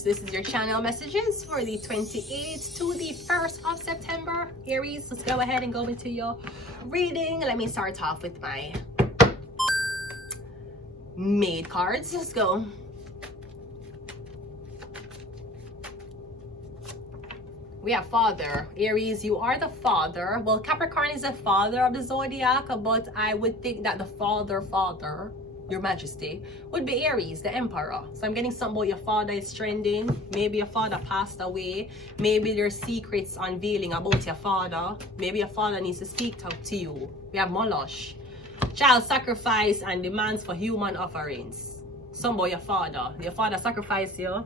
Aries, this is your channel messages for the 28th to the 1st of September. Aries, let's go ahead and go into your reading. Let me start off with my made cards. Let's go. We have father. Aries, you are the father. Well, Capricorn is the father of the zodiac, but I would think that the father, your majesty, would be Aries, the emperor. So I'm getting something about your father is trending. Maybe your father passed away. Maybe there's secrets unveiling about your father. Maybe your father needs to speak to you. We have Moloch. Child sacrifice and demands for human offerings. Something about your father. Your father sacrificed you.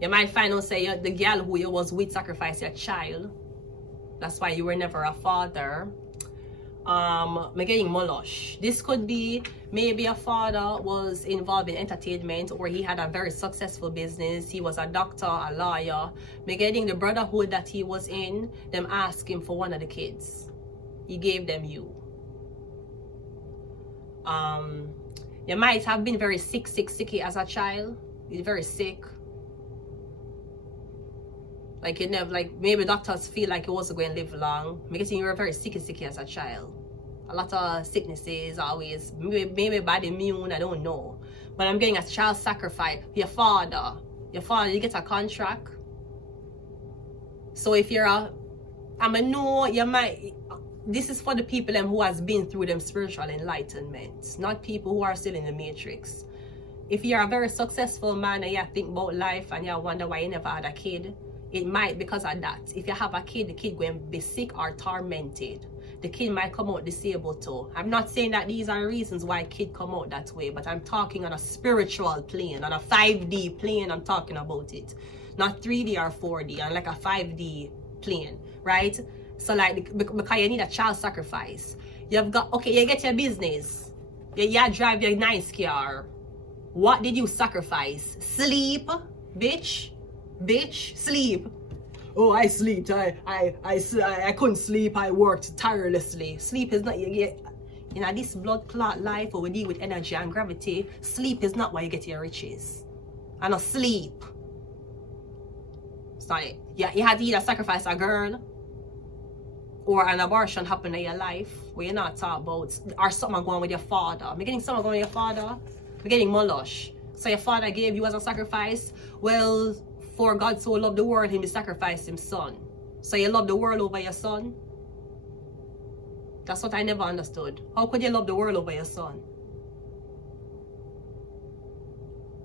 You might find out say the girl who you was with sacrificed your child. That's why you were never a father. I'm getting Moloch. This could be maybe a father was involved in entertainment, or he had a very successful business. He was a doctor, a lawyer. I'm getting the brotherhood that he was in. Them asked him for one of the kids. He gave them you. You might have been very sicky as a child. You're very sick. Like you never, like maybe doctors feel like you wasn't going to live long. I'm guessing you were very sicky as a child. A lot of sicknesses always, maybe bad immune, I don't know. But I'm getting a child sacrifice. Your father, you get a contract. So if you're know you might, this is for the people who has been through them spiritual enlightenment, not people who are still in the matrix. If you're a very successful man and you think about life and you wonder why you never had a kid, it might because of that. If you have a kid, the kid going to be sick or tormented. The kid might come out disabled too. I'm not saying that these are reasons why kid come out that way, but I'm talking on a spiritual plane, on a 5D plane. I'm talking about it, not 3D or 4D, and like a 5D plane, right? So like because you need a child sacrifice. You've got, okay, you get your business. You drive your nice car. What did you sacrifice? Sleep, bitch. Bitch, sleep. Oh, I slept. I couldn't sleep. I worked tirelessly. Sleep is not you know, this blood clot life where we deal with energy and gravity. Sleep is not why you get your riches. And a sleep. Sorry. Yeah, you had to either sacrifice a girl or an abortion happened in your life where you're not talking about, or something going with your father. I'm getting something going with your father. I'm getting Moloch. So your father gave you as a sacrifice. Well, for God so loved the world, he sacrificed his son. So you love the world over your son? That's what I never understood. How could you love the world over your son?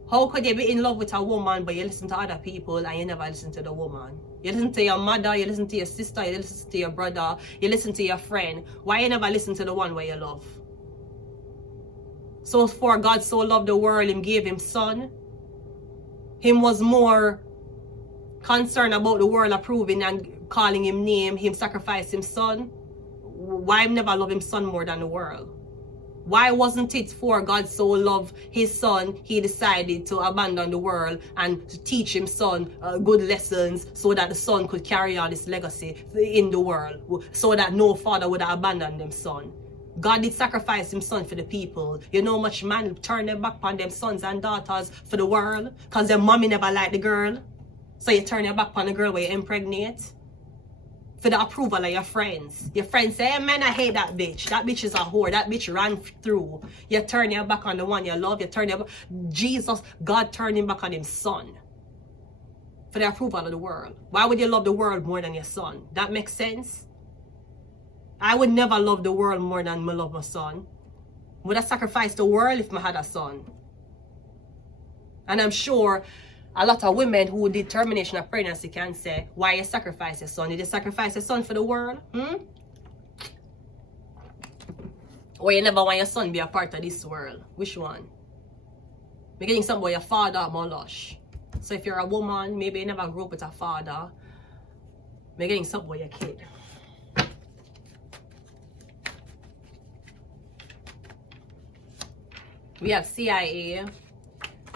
How could you be in love with a woman but you listen to other people and you never listen to the woman? You listen to your mother, you listen to your sister, you listen to your brother, you listen to your friend. Why you never listen to the one where you love? So for God so loved the world, him gave him son. Him was more concerned about the world approving and calling him name, him sacrifice him son. Why never love him son more than the world? Why wasn't it for God so loved his son, he decided to abandon the world and to teach him son good lessons so that the son could carry on his legacy in the world, so that no father would have abandoned them son? God did sacrifice him son for the people. You know much man turn their back on them sons and daughters for the world because their mommy never liked the girl. So you turn your back on the girl where you impregnate for the approval of your friends. Your friends say, hey man, I hate that bitch. That bitch is a whore. That bitch ran through. You turn your back on the one you love. You turn your back. Jesus, God turned him back on his son for the approval of the world. Why would you love the world more than your son? That makes sense? I would never love the world more than I love my son. Would I sacrifice the world if I had a son? And I'm sure a lot of women who did termination of pregnancy can say, why you sacrifice your son? Did you sacrifice your son for the world? Or you never want your son to be a part of this world? Which one? You're getting something about your father or Moloch. So if you're a woman, maybe you never grew up with a father. You're getting something about your kid. We have CIA.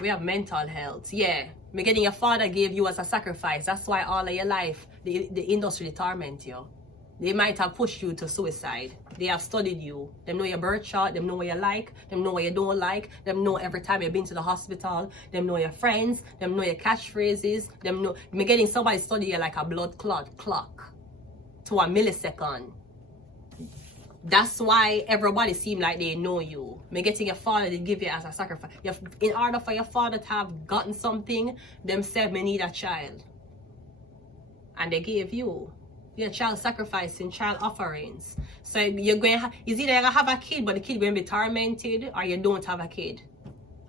We have mental health. Yeah. I'm getting your father gave you as a sacrifice. That's why all of your life, the industry torment you. They might have pushed you to suicide. They have studied you. They know your birth chart. They know what you like. They know what you don't like. They know every time you've been to the hospital. They know your friends. They know your catchphrases. They know. Me getting somebody study you like a blood clock to a millisecond. That's why everybody seem like they know you. Me getting your father to give you as a sacrifice. In order for your father to have gotten something, them said me need a child. And they gave you. Your child sacrificing, child offerings. So you're going to is either you're going to have a kid, but the kid going to be tormented, or you don't have a kid.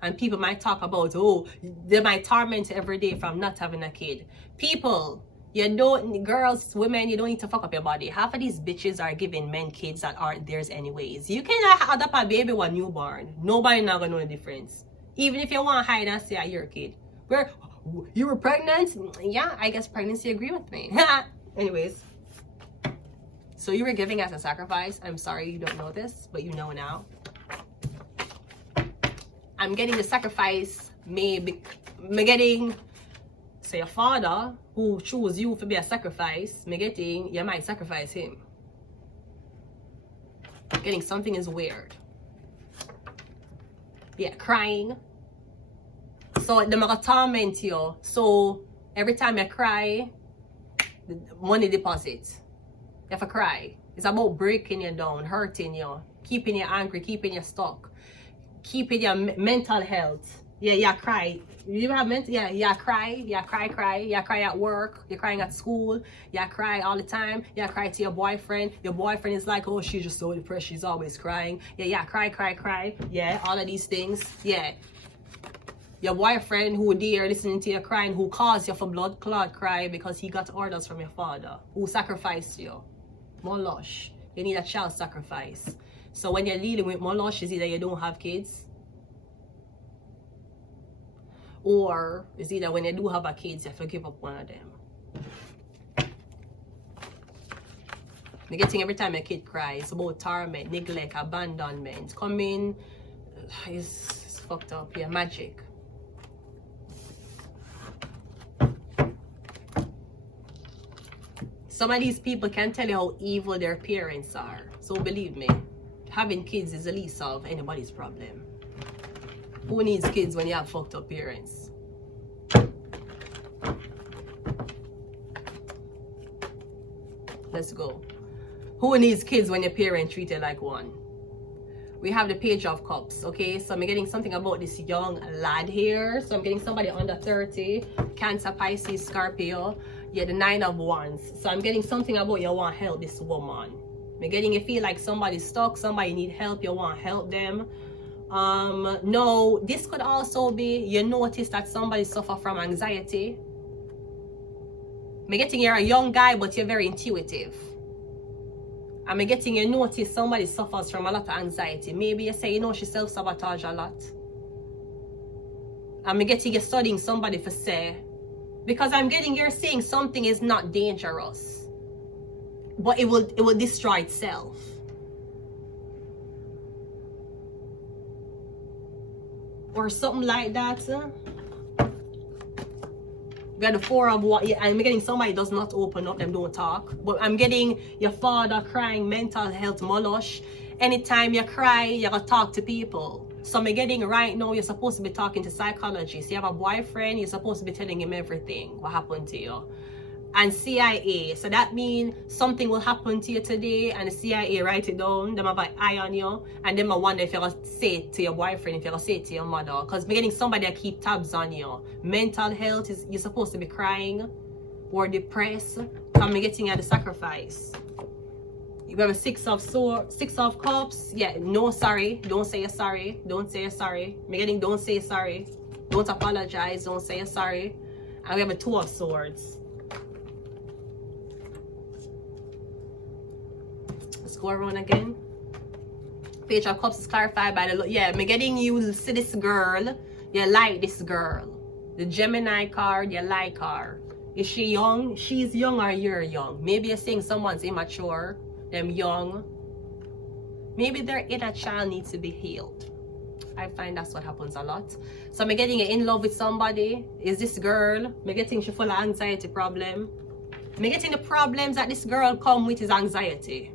And people might talk about, oh, they might torment every day from not having a kid. People, you don't, girls, women, you don't need to fuck up your body. Half of these bitches are giving men kids that aren't theirs anyways. You cannot adopt a baby with a newborn. Nobody not going to know the difference. Even if you want to hide and say you're a kid. Where, you were pregnant? Yeah, I guess pregnancy agree with me. Anyways. So you were giving as a sacrifice. I'm sorry you don't know this, but you know now. I'm getting the sacrifice, maybe getting, say, your father who chose you to be a sacrifice, me getting, you might sacrifice him. Getting something is weird. Yeah, crying. So they're gonna torment you. So every time you cry, money deposit. You have to cry. It's about breaking you down, hurting you, keeping you angry, keeping you stuck, keeping your mental health. Yeah, cry. You have mental, cry. You cry at work. You're crying at school. You cry all the time. You cry to your boyfriend. Your boyfriend is like, oh, she's just so depressed. She's always crying. Yeah, cry. Yeah, all of these things. Yeah. Your boyfriend who there listening to you crying, who caused you for blood clot cry because he got orders from your father, who sacrificed you. Molosh. You need a child sacrifice. So when you're dealing with molosh, is either you don't have kids, or it's either when you do have a kids, you have to give up one of them. You're getting every time a kid cries, it's about torment, neglect, abandonment. Coming, it's fucked up. Yeah, magic. Some of these people can tell you how evil their parents are. So believe me, having kids is the least of anybody's problem. Who needs kids when you have fucked up parents? Let's go. Who needs kids when your parents treat you like one? We have the Page of Cups, okay? So I'm getting something about this young lad here. So I'm getting somebody under 30, Cancer, Pisces, Scorpio. Yeah, the 9 of Wands. So I'm getting something about you want help this woman. I'm getting you feel like somebody's stuck, somebody need help, you want help them. No, this could also be you notice that somebody suffer from anxiety. I'm getting you're a young guy, but you're very intuitive. I'm getting you notice somebody suffers from a lot of anxiety. Maybe you say, you know, she self-sabotage a lot. I'm getting you studying somebody for say. Because I'm getting you're saying something is not dangerous, but it will destroy itself. Or something like that. We got the 4 of what, yeah, I'm getting somebody does not open up, them don't talk. But I'm getting your father crying, mental health, molosh. Anytime you cry, you gotta talk to people. So I'm getting right now, you're supposed to be talking to psychologists. You have a boyfriend, you're supposed to be telling him everything, what happened to you. And CIA, so that means something will happen to you today, and the CIA write it down, them have an eye on you, and then I wonder if you're going to say it to your boyfriend, if you're going to say it to your mother, because I'm getting somebody that keep tabs on you. Mental health, is you're supposed to be crying or depressed. I'm getting at the sacrifice. You have a 6 of Cups. Yeah, no sorry. Don't say you're sorry. Don't say you're sorry. I'm getting don't say sorry. Don't apologize. Don't say you're sorry. And we have a 2 of Swords. Let's go around again. Page of Cups is clarified by the yeah. I'm getting you see this girl. You like this girl. The Gemini card. You like her. Is she young? She's young or you're young. Maybe you're saying someone's immature. Them young. Maybe their inner child needs to be healed. I find that's what happens a lot. So I'm getting in love with somebody. Is this girl? I'm getting she full of anxiety problem. Me getting the problems that this girl come with is anxiety.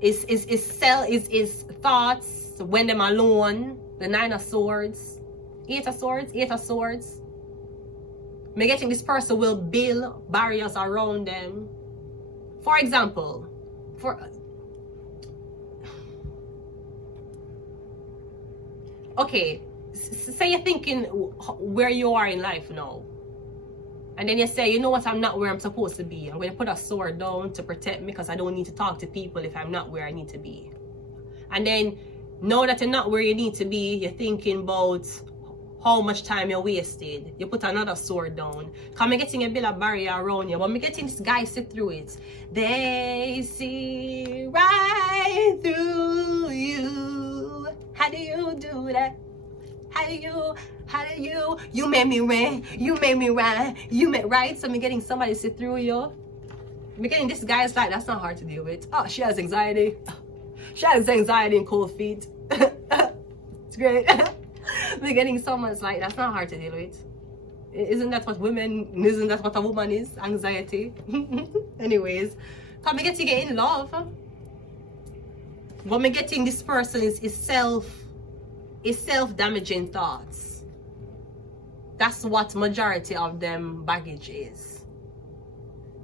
Is thoughts when them alone. The 9 of Swords, 8 of Swords, 8 of Swords. Me getting this person will build barriers around them. For example, okay, say you're thinking where you are in life now. And then you say, you know what, I'm not where I'm supposed to be. I'm going to put a sword down to protect me because I don't need to talk to people if I'm not where I need to be. And then, now that you're not where you need to be, you're thinking about how much time you wasted. You put another sword down. Because I'm getting a bit of barrier around you. But I'm getting this guy sit through it. They see right through you. How do you do that? How do you made me rain, you made me run, you made right. So I'm getting somebody to sit through you. I'm getting this guy's like, that's not hard to deal with. Oh, she has anxiety. She has anxiety and cold feet. It's great. I'm getting someone's like, that's not hard to deal with. Isn't that what a woman is? Anxiety. Anyways, come get to get in love. What I'm getting this person is self-damaging thoughts. That's what majority of them baggage is.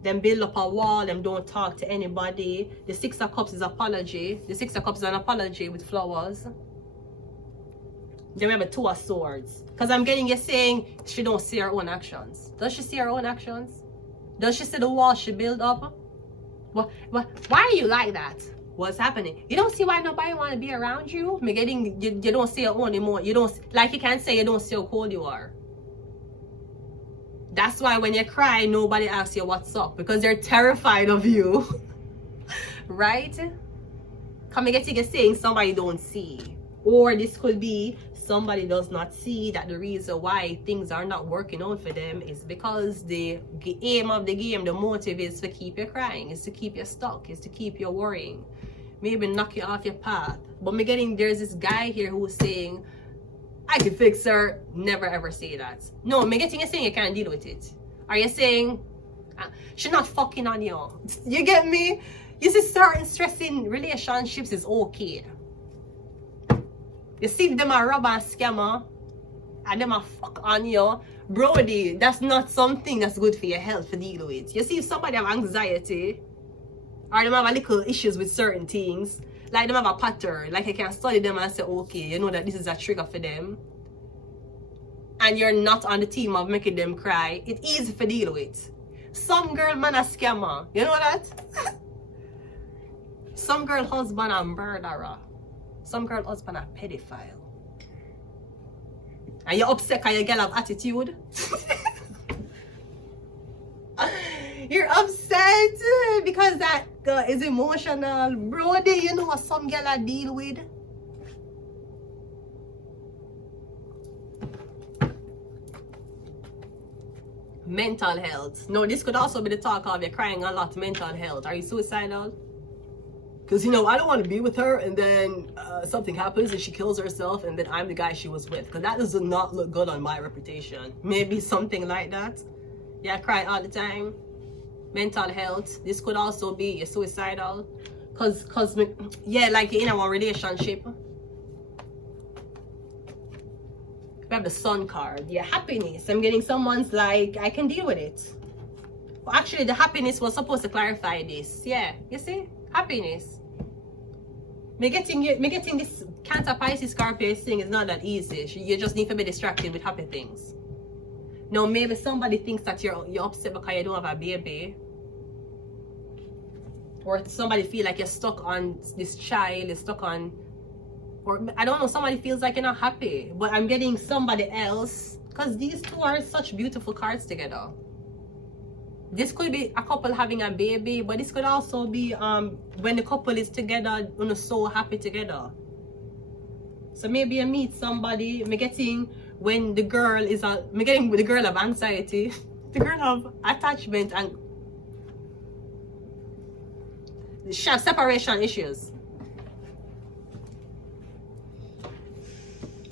Them build up a wall, them don't talk to anybody. The 6 of Cups is apology. The 6 of Cups is an apology with flowers. Then we have a 2 of Swords. Because I'm getting you saying she don't see her own actions. Does she see her own actions? Does she see the wall she built up? Why are you like that? What's happening? You don't see why nobody want to be around you? Me getting you don't see your own anymore. You don't, like, you can't say you don't see how cold you are. That's why when you cry, nobody asks you what's up, because they're terrified of you. Right? Come and get you saying somebody don't see. Or this could be somebody does not see that the reason why things are not working out for them is because the aim of the game, the motive is to keep you crying, is to keep you stuck, is to keep you worrying. Maybe knock you off your path. But me getting, there's this guy here who's saying, I can fix her. Never ever say that. No, me getting you saying you can't deal with it. Are you saying she's not fucking on you? You get me? You see, certain stressing relationships is okay. You see them a robber and scammer and them a fuck on you, Brody, that's not something that's good for your health to deal with. You see, if somebody have anxiety or them have a little issues with certain things, like them have a pattern, like you can study them and say, okay, you know that this is a trigger for them, and you're not on the team of making them cry, it's easy to deal with. Some girl man a scammer, you know that? Some girl husband a murderer. Some girl husband a pedophile. And you're upset because your girl have attitude. You're upset because that girl is emotional. Brody, you know what some girl I deal with? Mental health. No, this could also be the talk of you're crying a lot. Mental health. Are you suicidal? Because, you know, I don't want to be with her and then something happens and she kills herself and then I'm the guy she was with. Because that does not look good on my reputation. Maybe something like that. Yeah, I cry all the time. Mental health. This could also be you're suicidal. Because, yeah, like you're in a relationship. We have the Sun card. Yeah, happiness. I'm getting someone's like, I can deal with it. Well, actually, the happiness was supposed to clarify this. Yeah, you see? Happiness. Me getting this Cancer, Pisces, Scorpio thing is not that easy. You just need to be distracted with happy things. Now, maybe somebody thinks that you're upset because you don't have a baby. Or somebody feel like you're stuck on this child, you're stuck on, or I don't know, somebody feels like you're not happy. But I'm getting somebody else, because these two are such beautiful cards together. This could be a couple having a baby, but this could also be when the couple is together, so happy together. So maybe you meet somebody, me getting when the girl is me getting with the girl of anxiety, the girl of attachment and separation issues.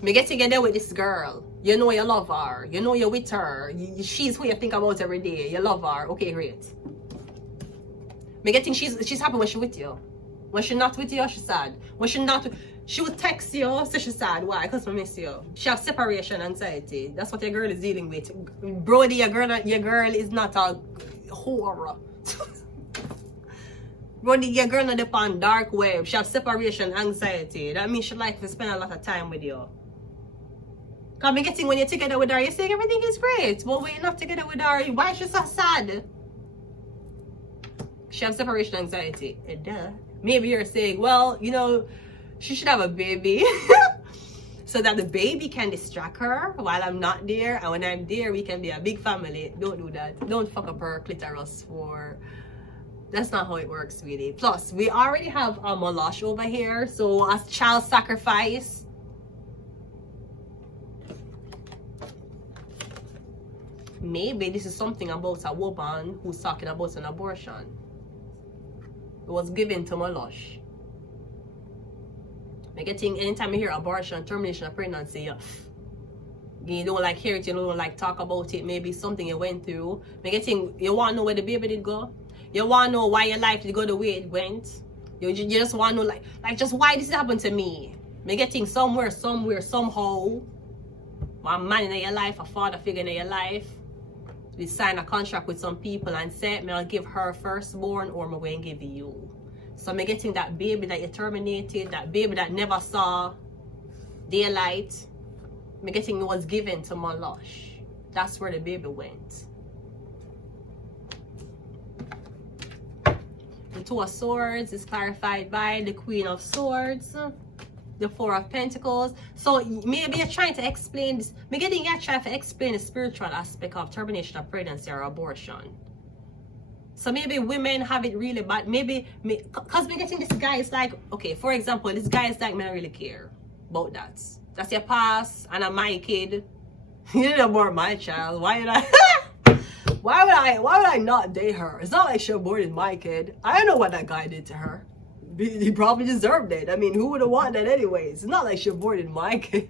Me get together with this girl. You know you love her. You know you're with her. She's who you think about every day. You love her. Okay, great. Me getting she's happy when she's with you. When she's not with you, she's sad. When she's not, she would text you, so she's sad. Why? Because I miss you. She has separation anxiety. That's what your girl is dealing with. Brody, your girl is not a whore. Brody, your girl not upon dark web. She has separation anxiety. That means she like to spend a lot of time with you. Cause me getting when you're together with her, you're saying everything is great. But when you're not together with her, why is she so sad? She has separation anxiety. Duh. Maybe you're saying, well, you know, she should have a baby so that the baby can distract her while I'm not there, and when I'm there we can be a big family. Don't do that. Don't fuck up her clitoris for... That's not how it works, sweetie. Plus, we already have a Molosh over here, so as child sacrifice, maybe this is something about a woman who's talking about an abortion. It was given to Molosh. I getting anytime you hear abortion, termination of pregnancy, you don't like hear it, you don't like talk about it, maybe something you went through. I getting, you want to know where the baby did go? You want to know why your life did go the way it went? You just want to know like just why this happened to me. I getting somewhere, somehow, one man in your life, a father figure in your life, we sign a contract with some people and say, I'll give her firstborn or I'm going to give you. So I'm getting that baby that you terminated, that baby that never saw daylight. I'm getting it was given to Molosh. That's where the baby went. The Two of Swords is clarified by the Queen of Swords. The Four of Pentacles. So maybe you're trying to explain this. I'm getting you're trying to explain the spiritual aspect of termination of pregnancy or abortion. So maybe women have it really bad. Maybe because we're getting this guy is like, okay, for example, this guy is like, I don't really care about that. That's your past and I'm my kid. You don't abort my child. Why would I why would I not date her? It's not like she aborted my kid. I don't know what that guy did to her. He probably deserved it. I mean, who would have wanted that anyways? It's not like she aborted my kid.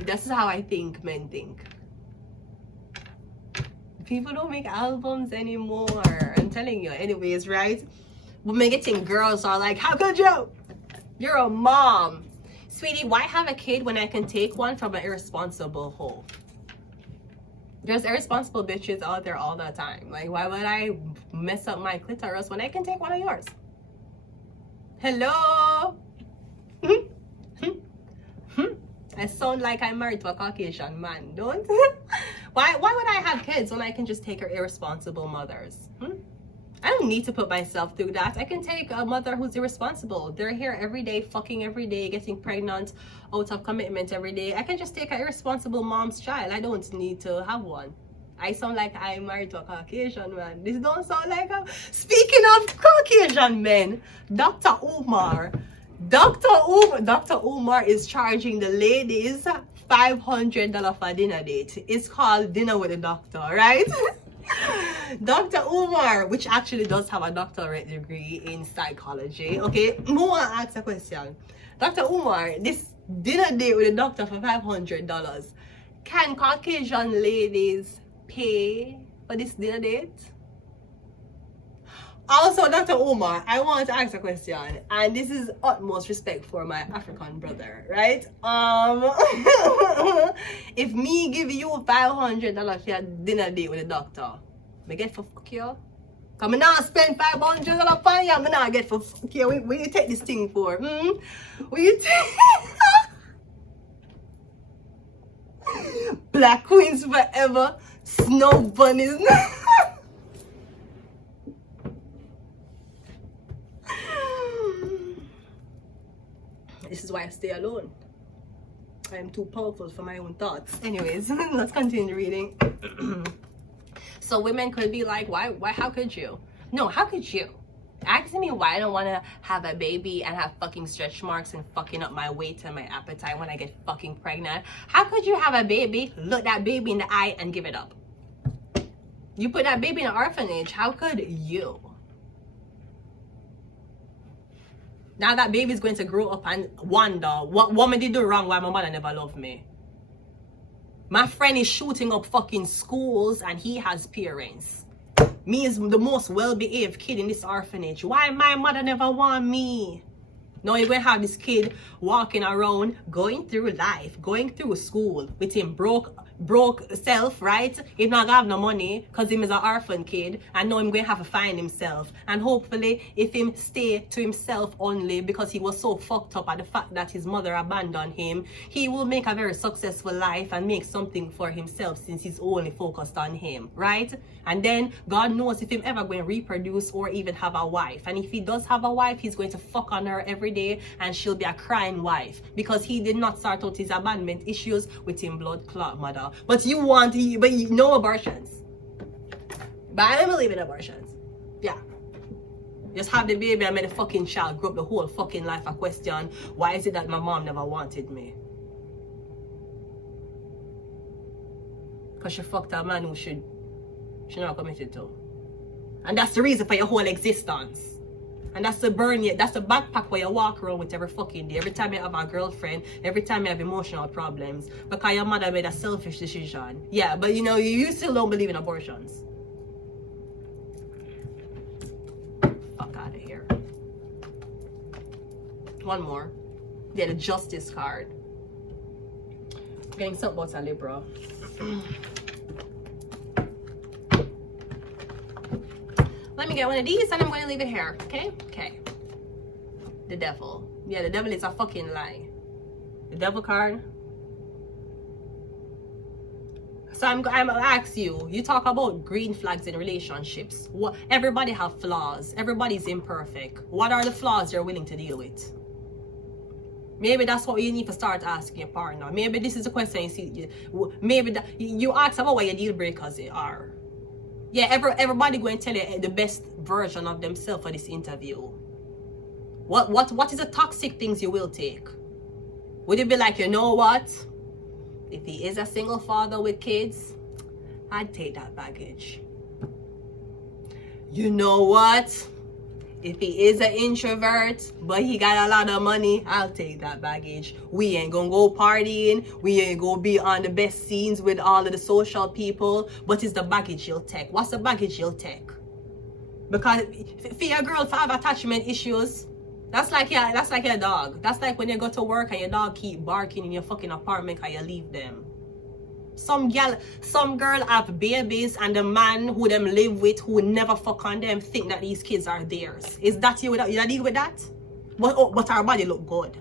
That's how I think men think. People don't make albums anymore. I'm telling you. Anyways, right? But me getting girls are like, how could you? You're a mom. Sweetie, why have a kid when I can take one from an irresponsible hoe? There's irresponsible bitches out there all the time. Like, why would I mess up my clitoris when I can take one of yours? Hello? I sound like I'm married to a Caucasian man, don't? Why would I have kids when I can just take her irresponsible mothers? I don't need to put myself through that. I can take a mother who's irresponsible. They're here every day, fucking every day, getting pregnant out of commitment every day. I can just take an irresponsible mom's child. I don't need to have one. I sound like I'm married to a Caucasian man. This don't sound like a... Speaking of Caucasian men, Dr. Umar is charging the ladies $500 for dinner date. It's called Dinner with the Doctor, right? Dr. Umar, which actually does have a doctorate degree in psychology. Okay, I want to ask a question. Dr. Umar, this dinner date with the doctor for $500. Can Caucasian ladies pay for this dinner date? Also, Dr. Umar, I want to ask a question, and this is utmost respect for my African brother, right? If me give you $500 for a dinner date with a doctor, I get for fuck you? Cause I not spend $500 for you, I not get for fuck you. What you take this thing for? What you take? Black queens forever, snow bunnies. This is why I stay alone. I am too powerful for my own thoughts. Anyways, let's continue reading. So women could be like, why, how could you? No, how could you? Asking me why I don't want to have a baby and have fucking stretch marks and fucking up my weight and my appetite when I get fucking pregnant. How could you have a baby, look that baby in the eye and give it up? You put that baby in an orphanage. How could you? Now that baby is going to grow up and wonder, what me did do wrong, why my mother never loved me? My friend is shooting up fucking schools and he has parents. Me is the most well-behaved kid in this orphanage. Why my mother never want me? Now you're going to have this kid walking around, going through life, going through school with him broke self, right? He's not gonna have no money because him is an orphan kid, and now I'm going to have to find himself. And hopefully, if him stay to himself only because he was so fucked up at the fact that his mother abandoned him, he will make a very successful life and make something for himself since he's only focused on him, right? And then God knows if him ever going to reproduce or even have a wife. And if he does have a wife, he's going to fuck on her every day and she'll be a crying wife because he did not sort out his abandonment issues with him blood clot mother. But you no abortions. But I don't believe in abortions. Yeah. Just have the baby and make the fucking child grow up the whole fucking life a question. Why is it that my mom never wanted me? Because she fucked a man who she not committed to. And that's the reason for your whole existence. And that's the that's the backpack where you walk around with every fucking day. Every time you have a girlfriend, every time you have emotional problems. Because your mother made a selfish decision. Yeah, but you still don't believe in abortions. Fuck out of here. One more. Yeah, the justice card. Getting something about a Libra. Let me get one of these and I'm going to leave it here. Okay? Okay. The devil. Yeah, the devil is a fucking lie. The devil card. So I'm gonna ask you. You talk about green flags in relationships. Everybody have flaws. Everybody's imperfect. What are the flaws you're willing to deal with? Maybe that's what you need to start asking your partner. Maybe this is a question you see. Maybe you ask about what your deal breakers are. Yeah, everybody going to tell you the best version of themselves for this interview. What is the toxic things you will take? Would you be like, you know what? If he is a single father with kids, I'd take that baggage. You know what? If he is an introvert, but he got a lot of money, I'll take that baggage. We ain't gonna go partying. We ain't gonna be on the best scenes with all of the social people. But it's the baggage you'll take. What's the baggage you'll take? Because for your girl to have attachment issues, that's like your dog. That's like when you go to work and your dog keep barking in your fucking apartment because you leave them. Some girl have babies and the man who them live with who never fuck on them think that these kids are theirs. Is that you deal with that? But our body look good.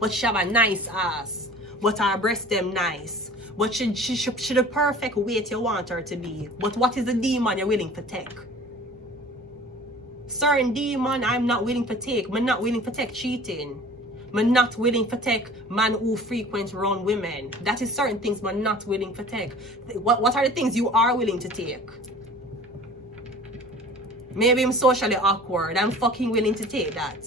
But she have a nice ass. But her breast them nice. But she the perfect weight you want her to be. But what is the demon you're willing to take? Certain demon I'm not willing to take. I'm not willing to take cheating. I'm not willing to take man who frequents around women. That is certain things I'm not willing to take. What are the things you are willing to take? Maybe I'm socially awkward. I'm fucking willing to take that.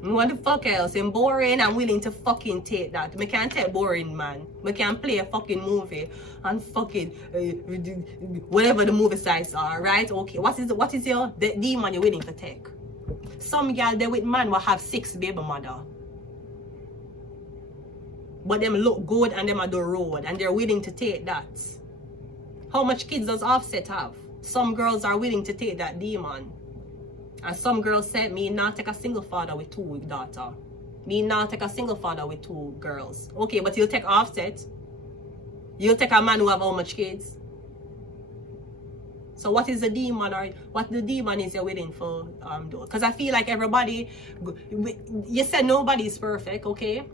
What the fuck else? I'm boring. I'm willing to fucking take that. I can't take boring, man. I can play a fucking movie and fucking whatever the movie sites are, right? Okay, what is the demon you're willing to take? Some girl they with man will have 6 baby mother. But them look good and them are the road and they're willing to take that. How much kids does Offset have? Some girls are willing to take that demon. And some girls said me not take a single father with 2 daughters. Me not take a single father with 2 girls. Okay, but you'll take Offset. You'll take a man who have how much kids? So what is the demon or what the demon is you're willing for do? Because I feel like everybody, you said nobody is perfect, okay?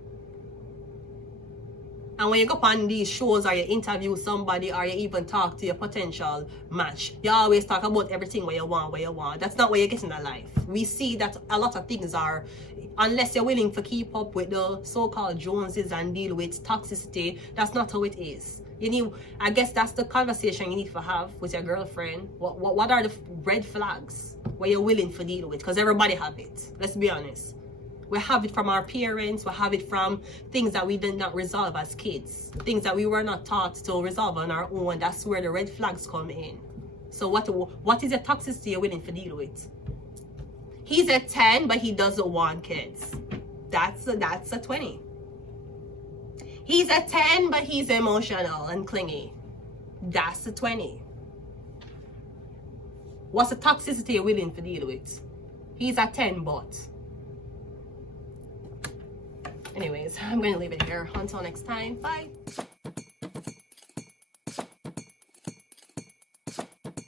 And when you go on these shows or you interview somebody or you even talk to your potential match, you always talk about everything where you want. That's not what you get in life. We see that a lot of things are, unless you're willing to keep up with the so-called Joneses and deal with toxicity, that's not how it is. I guess that's the conversation you need to have with your girlfriend. What are the red flags where you're willing to deal with? Because everybody have it. Let's be honest. We have it from our parents. We have it from things that we did not resolve as kids. Things that we were not taught to resolve on our own. That's where the red flags come in. So what is the toxicity you're willing to deal with? He's a 10, but he doesn't want kids. That's a 20. He's a 10, but he's emotional and clingy. That's a 20. What's the toxicity you're willing to deal with? He's a 10, but. Anyways, I'm going to leave it here. Until next time. Bye.